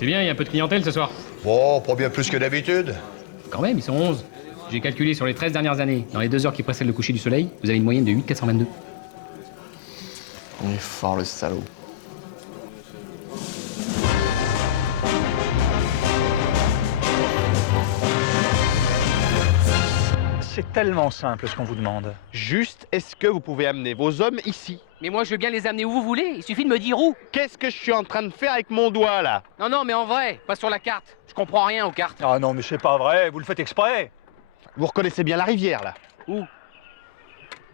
C'est bien, il y a un peu de clientèle ce soir. Bon, pas bien plus que d'habitude. Quand même, ils sont 11. J'ai calculé sur les 13 dernières années, dans les 2 heures qui précèdent le coucher du soleil, vous avez une moyenne de 8,422. Il est fort, le salaud. C'est tellement simple ce qu'on vous demande. Juste, est-ce que vous pouvez amener vos hommes ici? Mais moi, je veux bien les amener où vous voulez, il suffit de me dire où. Qu'est-ce que je suis en train de faire avec mon doigt, là? Non, mais en vrai, pas sur la carte. Je comprends rien aux cartes. Ah non, mais c'est pas vrai, vous le faites exprès. Vous reconnaissez bien la rivière, là? Où?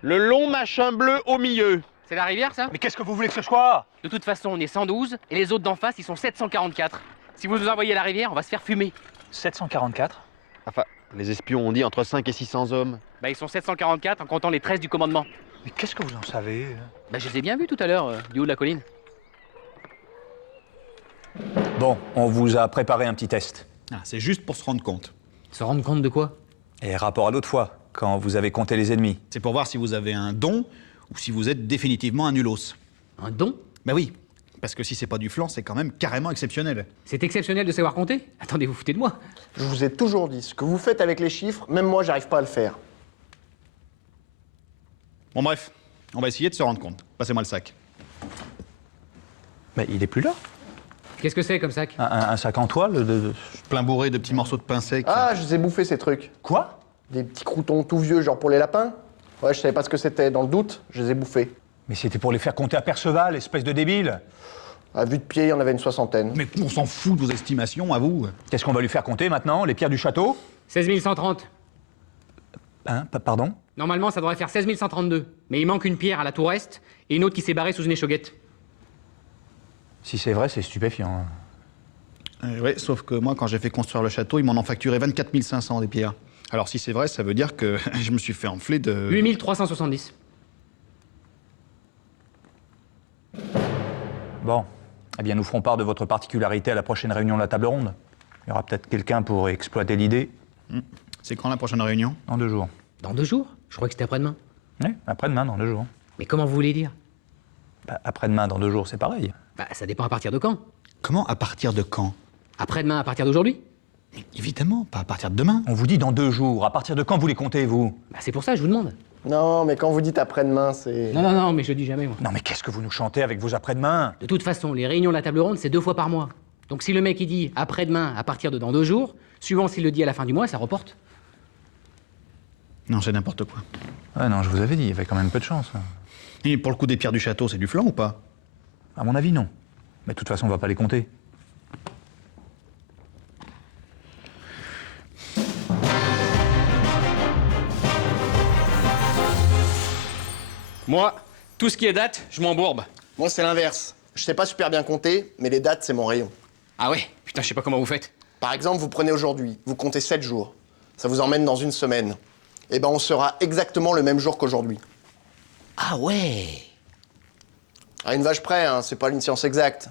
Le long machin bleu au milieu. C'est la rivière, ça? Mais qu'est-ce que vous voulez que ce soit? De toute façon, on est 112, et les autres d'en face, ils sont 744. Si vous nous envoyez à la rivière, on va se faire fumer. 744? Enfin, les espions ont dit entre 5 et 600 hommes. Bah, ils sont 744 en comptant les 13 du commandement. Mais qu'est-ce que vous en savez? Bah, je les ai bien vus tout à l'heure, du haut de la colline. Bon, on vous a préparé un petit test. Ah, c'est juste pour se rendre compte. Se rendre compte de quoi? Et rapport à l'autre fois, quand vous avez compté les ennemis. C'est pour voir si vous avez un don ou si vous êtes définitivement un nulos. Un don? Ben oui, parce que si c'est pas du flanc, c'est quand même carrément exceptionnel. C'est exceptionnel de savoir compter? Attendez, vous foutez de moi? Je vous ai toujours dit, ce que vous faites avec les chiffres, même moi, j'arrive pas à le faire. Bon bref, on va essayer de se rendre compte. Passez-moi le sac. Mais il est plus là. Qu'est-ce que c'est comme sac? Un sac en toile de... Plein bourré de petits morceaux de pain sec. Ah, je les ai bouffés, ces trucs. Quoi? Des petits croutons tout vieux, genre pour les lapins. Ouais, je savais pas ce que c'était. Dans le doute, je les ai bouffés. Mais c'était pour les faire compter à Perceval, espèce de débile. À vue de pied, il y en avait une 60aine. Mais on s'en fout de vos estimations, à vous. Qu'est-ce qu'on va lui faire compter maintenant? Les pierres du château? 16 130. Hein? Pardon? Normalement, ça devrait faire 16 132. Mais il manque une pierre à la tour est et une autre qui s'est barrée sous une échauguette. Si c'est vrai, c'est stupéfiant. Ouais, sauf que moi, quand j'ai fait construire le château, ils m'en ont facturé 24 500 des pierres. Alors si c'est vrai, ça veut dire que je me suis fait enfler de... 8 370. Bon. Eh bien, nous ferons part de votre particularité à la prochaine réunion de la table ronde. Il y aura peut-être quelqu'un pour exploiter l'idée. C'est quand la prochaine réunion? Dans 2 jours. Dans 2 jours? Je crois que c'était après-demain. Oui, après-demain, dans 2 jours. Mais comment vous voulez dire? Bah, après-demain, dans 2 jours, c'est pareil. Bah, ça dépend à partir de quand. Comment? À partir de quand? Après-demain, à partir d'aujourd'hui? Évidemment, pas à partir de demain. On vous dit dans 2 jours. À partir de quand vous les comptez, vous? Bah, c'est pour ça que je vous demande. Non, mais quand vous dites après-demain, c'est... Non, mais je dis jamais, moi. Non, mais qu'est-ce que vous nous chantez avec vos après-demain? De toute façon, les réunions de la table ronde, c'est 2 fois par mois. Donc si le mec, il dit après-demain, à partir de dans 2 jours, suivant s'il le dit à la fin du mois, ça reporte. Non, c'est n'importe quoi. Ouais, non, je vous avais dit, il y avait quand même peu de chance. Et pour le coup des pierres du château, c'est du flanc ou pas? À mon avis, non. Mais de toute façon, on va pas les compter. Moi, tout ce qui est date, je m'embourbe. Moi, c'est l'inverse. Je sais pas super bien compter, mais les dates, c'est mon rayon. Ah ouais? Putain, je sais pas comment vous faites. Par exemple, vous prenez aujourd'hui, vous comptez 7 jours. Ça vous emmène dans une semaine. Eh ben, on sera exactement le même jour qu'aujourd'hui. Ah ouais? À une vache près, hein, c'est pas une science exacte.